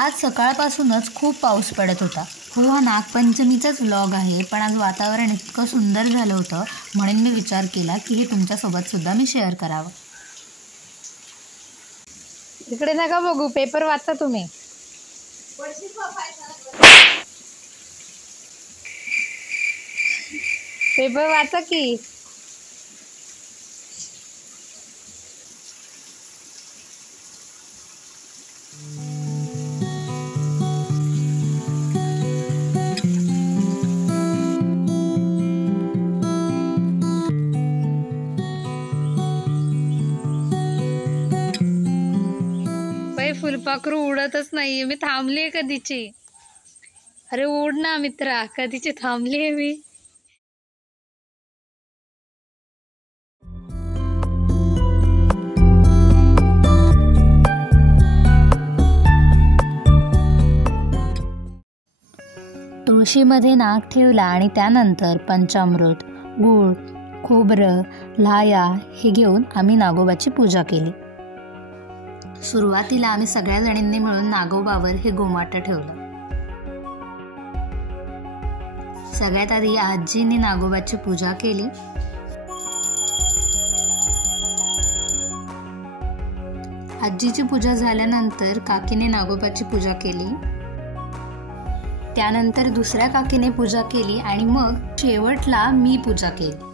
आज सकाळपासूनच खूप पाऊस पडत होता. हो, हा नागपंचमीचाच व्लॉग आहे, पण आज वातावरण इतकं सुंदर झालं होतं म्हणून मी विचार केला की हे तुमच्यासोबत सुद्धा मी शेअर करावं. इकडे नका बघू, पेपर वाचा तुम्ही. पेपर वाचा की. फुलपाखरू उडतच नाहीये, मी थांबलीये कधीची. अरे उड ना मित्रा, कधीची थांबलीये मी. तुळशीमध्ये नाग ठेवला आणि त्यानंतर पंचामृत, गूळ, खोबरं, लाह्या हे घेऊन आम्ही नागोबाची पूजा केली. सुरुवातीला आम्ही सगळ्या जणींनी मिळून नागोबावर हे गोमाटं ठेवलं. सगळ्यात आधी आजींनी नागोबाची पूजा केली. आजीची पूजा झाल्यानंतर काकीने नागोबाची पूजा केली. त्यानंतर दुसऱ्या काकीने पूजा केली आणि मग शेवटला मी पूजा केली.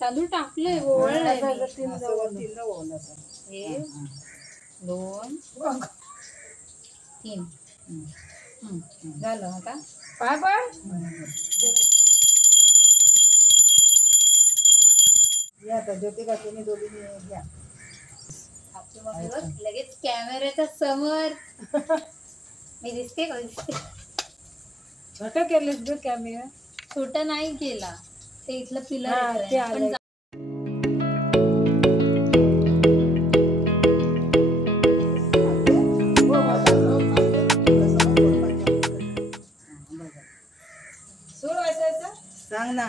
तांदूळ टाकले, दोन तीन झालं. आता पाय ज्योतिबाने दोघींनी घ्या. लगेच कॅमेऱ्याच्या समोर मी दिसते का? दिसते. छोटा केलेस ग कॅमेरा? छोटा नाही केला, ते इथलं पिलर. सांग ना,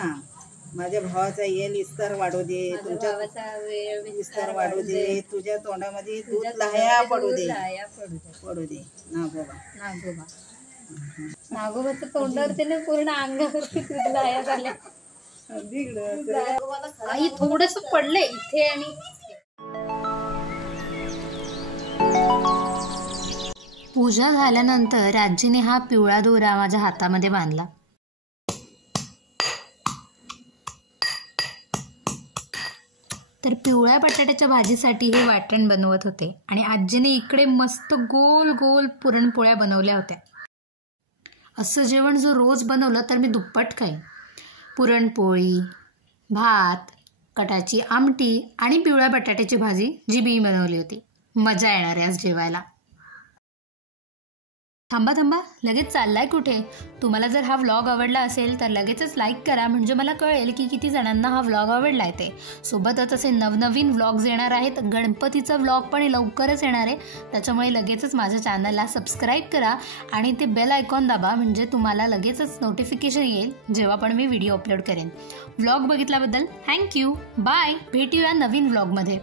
माझ्या भावाचा येईल विस्तार वाढू दे, तुमच्या विस्तार वाढू दे, तुझ्या तोंडामध्ये दूध लाह्या पडू दे, पडू दे. नागोबा नागोबाचं तोंडावरती ना पूर्ण अंगावरती दूध लाह्या झाल्या. आई थोडस पडलंय इथे आणि पूजा झाल्यानंतर आजीने हा पिवळा दोरा माझ्या हातामध्ये बांधला. तर पिवळ्या बटाट्याच्या भाजीसाठी हे वाटण बनवत होते आणि आजीने इकडे मस्त गोल गोल पुरणपोळ्या बनवल्या होत्या. असं जेवण जो रोज बनवलं तर मी दुप्पट खाईन. पुरणपोळी, भात, कटाची आमटी आणि पिवळ्या बटाट्याची भाजी जी मी बनवली होती. मजा येणार आहे आज जेवायला. थांबा, लगेच चाललाय कुठे? तुम्हाला जर हा व्लॉग आवडला असेल तर लगेचच लाईक करा, म्हणजे मला कळेल की किती जणांना हा व्लॉग आवडलाय ते. सोबतच असे नवनवीन व्लॉग्स येणार आहेत. गणपतीचा व्लॉग पण लवकरच येणार आहे, त्याच्यामुळे लगेचच माझ्या चॅनलला सबस्क्राईब करा आणि ते बेल आयकॉन दाबा, म्हणजे तुम्हाला लगेचच नोटिफिकेशन येईल जेव्हा पण मी व्हिडिओ अपलोड करेन. व्लॉग बघितल्याबद्दल थँक्यू. बाय. भेटूया नवीन व्लॉगमध्ये.